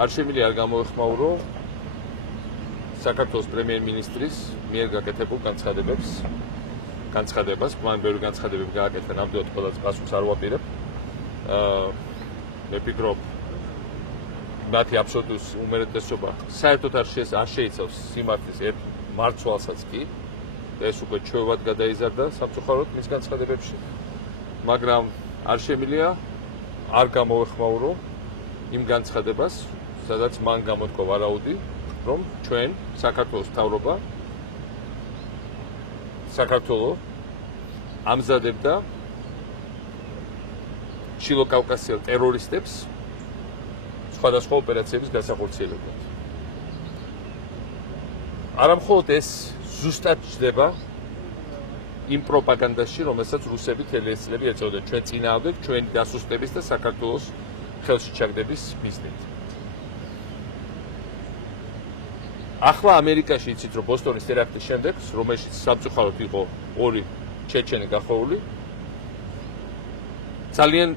არ შემიძლია არ გამოეხმაურო საქართველოს პრემიერ-მინისტრის მიერ გაკეთებულ განცხადებას, მან ბევრი განცხადებები გააკეთა, ნამდვილად ყველას პასუხს არ ვაპირებ. მე ვფიქრობ, მათი აბსოლუტური უმეტესობა საერთოდ არ შეიცავს სიმართლის ერთ მარცვალსაც კი. ეს უკვე ჩვევად გადაიზარდა სამწუხაროდ მის განცხადებებში, მაგრამ არ შემიძლია არ გამოეხმაურო იმ განცხადებას, სადაც მან გამოთქვა ვარაუდი, რომ ჩვენ საქართველოს მთავრობა საქართველოს ამზადებდა ჩილო-კავკასიელ ტერორისტებს სხვადასხვა ოპერაციების გასახორციელებლად. არა მხოლოდ ეს ზუსტად ჯდება იმ პროპაგანდაში, რომელსაც რუსები მთელი ეს წლები ეწეოდნენ ჩვენ წინააღმდეგ, ჩვენი დასუსტების და საქართველოს ხელში ჩაგდების მიზნით. ახლა ამერიკაში იცით, რომ ბოსტონის ტერაქტის შემდეგ, რომელშიც სამწუხაროდ იყო 2 ჩეჩენი გახოვული, ძალიან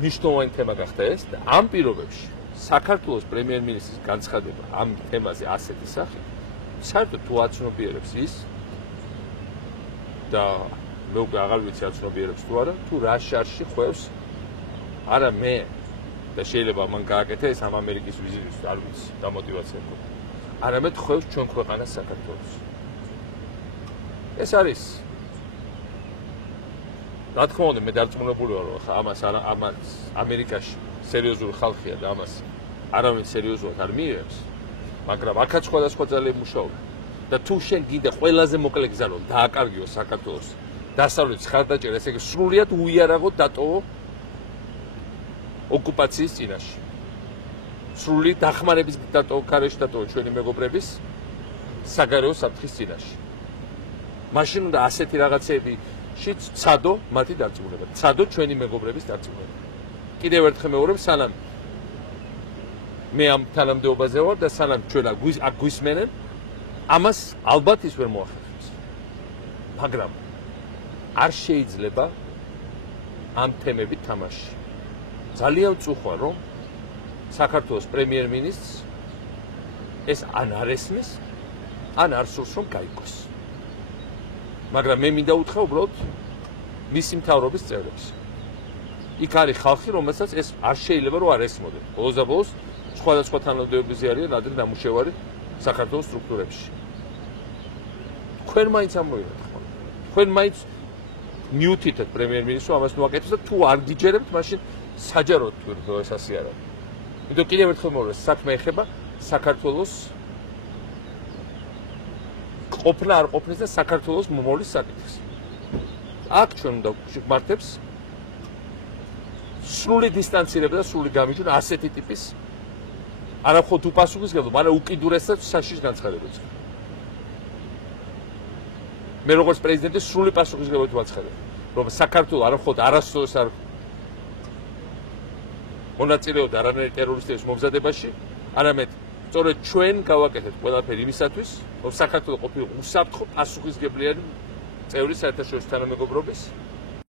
მნიშვნელოვანი თემა გახდა ეს და ამ პირობებში საქართველოს პრემიერ-მინისტრის განცხადება ამ თემაზე ასეთი სახით საერთოდ თუ აცნობიერებს ის და მე უკვე აღარ ვიცი აცნობიერებს თუ არა, თუ რა შარში ხვევს არა მე და შეიძლება მან გააკეთა ეს ამ ამერიკის ვიზიტის არ ვიცი და мотиваცია ხო. არამედ ხვევს ჩვენ ქვეყანას საქართველოს. ეს არის რა თქმა უნდა მე დარწმუნებული ვარ, რომ ამას ამერიკაში სერიოზული ხალხია და ამას არავინ სერიოზულად არ მიიღებს, მაგრამ აქაც სხვადასხვა ძალები მუშაობენ. და თუ შენ გინდა ყველაზე მოკლე გზა რომ დააკარგიო საქართველოს დასავლეთის ხარდაჭერა, ესე იგი სრულიად უიარაღოდ დატოვო ოკუპაციის წინაშე. სრული დახმარების დატოვო, ქარეში დატოვო ჩვენი მეგობრების საგარეო საფრთხის წინაშე. მაშინ უნდა ასეთი რაღაცეებიშიც ცადო მათი დარწმუნება, ცადო ჩვენი მეგობრების დარწმუნება. კიდევ ერთხელ მეუბნებ, სანამ მე ამ თანამდებობაზე ვარ და სანამ ჩვენ აქ გვისმენენ, ამას ალბათ ის ვერ მოახერხებს. მაგრამ არ შეიძლება ამ თემებით თამაში. ძალიან წუხვა რომ საქართველოს პრემიერ-მინისტრს ეს ან არ ესმის, ან არ სურს რომ გაიგოს. მაგრამ მე მინდა უთხრა უბრალოდ მისი მთავრობის წევრებს. იქ არის ხალხი, რომელსაც ეს არ შეიძლება რომ არ ესმოდეთ. ბოლოს სხვადასხვა თანამდებობებზე არიან ადრე დამუშავარი საქართველოს სტრუქტურებში. თქვენ მაინც ამოიღეთ ხო? თქვენ მაინც მიუთითეთ პრემიერ-მინისტრს ამას მოაკეთოს და თუ არ გიჯერებთ, მაშინ საჯაროდ თქო ეს ასე არა. იმიტომ კიდევ ერთხელ მოვიდა, საქმე ეხება საქართველოს ყოფნა არ ყოფნის და საქართველოს მომავლის საკითხს. აქ ჩვენ უნდა ვმართებს სრული დისტანცირება და სრული გამიჯვნა ასეთი ტიპის არა მხოლოდ უპასუხისმგებლობა, მაგრამ უკიდურესად საშიშ განცხადებებს. მე როგორც პრეზიდენტი სრული პასუხისმგებლობით ვაცხადებ, რომ საქართველოს არა მხოლოდ არასდროს არ მონაწილეობდა არანაირი ტერორისტების მომზადებაში, არამედ სწორედ ჩვენ გავაკეთეთ ყველაფერი იმისათვის, რომ საქართველოს ყოფილიყო უსაფრთხო პასუხისმგებლიანი წევრი საერთაშორისო თანამეგობრობის